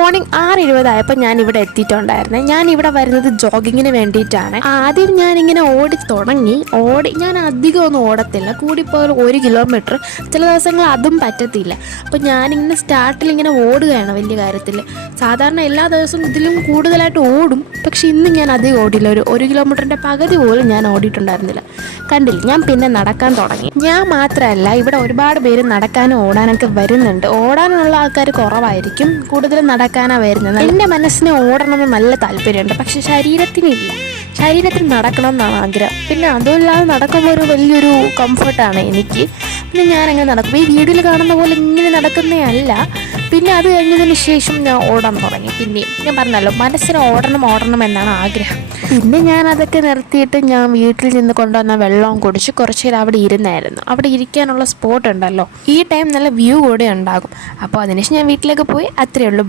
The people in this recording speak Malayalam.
മോർണിംഗ് 6:20 ഞാൻ ഇവിടെ എത്തിയിട്ടുണ്ടായിരുന്നേ. ഞാൻ ഇവിടെ വരുന്നത് ജോഗിങ്ങിന് വേണ്ടിയിട്ടാണ്. ആദ്യം ഞാനിങ്ങനെ ഓടി തുടങ്ങി. ഞാൻ അധികം ഒന്നും ഓടത്തില്ല, കൂടിപ്പോയാൽ 1 കിലോമീറ്റർ, ചില ദിവസങ്ങൾ അതും പറ്റത്തില്ല. അപ്പോൾ ഞാനിങ്ങനെ സ്റ്റാർട്ടിൽ ഇങ്ങനെ ഓടുകയാണ് വലിയ കാര്യത്തിൽ. സാധാരണ എല്ലാ ദിവസവും ഇതിലും കൂടുതലായിട്ട് ഓടും, പക്ഷെ ഇന്ന് ഞാൻ അധികം ഓടില്ല. ഒരു കിലോമീറ്ററിൻ്റെ പകുതി പോലും ഞാൻ ഓടിയിട്ടുണ്ടായിരുന്നില്ല. കണ്ടില്ല, ഞാൻ പിന്നെ നടക്കാൻ തുടങ്ങി. ഞാൻ മാത്രമല്ല, ഇവിടെ ഒരുപാട് പേര് നടക്കാനും ഓടാനൊക്കെ വരുന്നുണ്ട്. ഓടാനുള്ള ആൾക്കാർ കുറവായിരിക്കും, കൂടുതലും നടക്കാനാണ് വരുന്നത്. എൻ്റെ മനസ്സിന് ഓടണമെന്ന് നല്ല താല്പര്യമുണ്ട്, പക്ഷെ ശരീരത്തിനില്ല. ശരീരത്തിന് നടക്കണം എന്നാണ് ആഗ്രഹം. പിന്നെ അതുമില്ലാതെ നടക്കുമ്പോൾ ഒരു വലിയൊരു കംഫർട്ടാണ് എനിക്ക്. പിന്നെ ഞാനങ്ങനെ നടക്കും. ഈ വീഡിയോയിൽ കാണുന്ന പോലെ ഇങ്ങനെ നടക്കുന്നേ അല്ല. പിന്നെ അത് കഴിഞ്ഞതിന് ശേഷം ഞാൻ ഓടാൻ തുടങ്ങി. പിന്നെയും ഞാൻ പറഞ്ഞല്ലോ, മനസ്സിന് ഓടണം എന്നാണ് ആഗ്രഹം. പിന്നെ ഞാൻ അതൊക്കെ നിർത്തിയിട്ട് ഞാൻ വീട്ടിൽ നിന്ന് കൊണ്ടുവന്ന വെള്ളവും കുടിച്ച് കുറച്ച് നേരം അവിടെ ഇരുന്നായിരുന്നു. അവിടെ ഇരിക്കാനുള്ള സ്പോട്ട് ഉണ്ടല്ലോ, ഈ ടൈം നല്ല വ്യൂ കൂടെ ഉണ്ടാകും. അപ്പോൾ അതിനുശേഷം ഞാൻ വീട്ടിലേക്ക് പോയി. അത്രയേ ഉള്ളൂ.